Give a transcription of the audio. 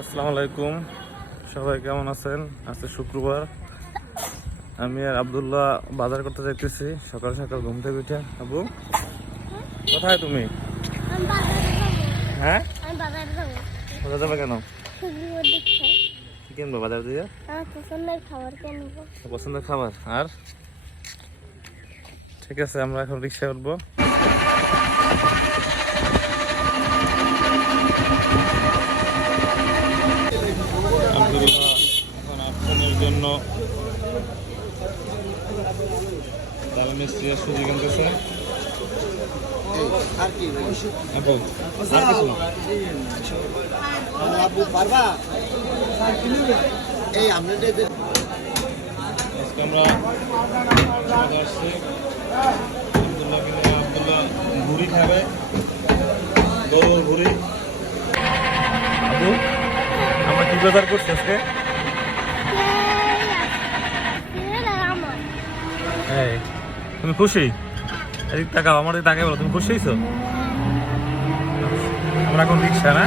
আসসালামু আলাইকুম, সবাই কেমন আছেন? আজকে শুক্রবার, আমি আর আব্দুল্লাহ বাজার করতে যাইতেছি সকাল সকাল ঘুম থেকে উঠে। আবু, কোথায় তুমি? আমি বাজারে যাবো। হ্যাঁ, আমি বাজারে যাবো। কোথায় যাবে কেন? শুক্রবার দেখতে। কি কিনবো বাজার দিয়ে? আমার পছন্দের খাবার কিনবো। পছন্দের খাবার। আর ঠিক আছে, আমরা এখন রিক্সায় উঠবো। আব্দুল্লাহ এখন আফসানের জন্য তার মিস্ত্রি সুজি কিনতেছে। আবু, আর কিছু না? আজকে আমরা বাজারে আসছি আব্দুল্লাহকে নিয়ে। আব্দুল্লাহ ভুড়ি খাবে, গরুর ভুড়ি। আবু, আমরা কি বাজার করছি আজকে? এই, তুমি খুশি? এদিক তাকাও, আমার দিকে তাকাই বলো, তুমি খুশি হয়েছো? আমরা এখন রিক্সা না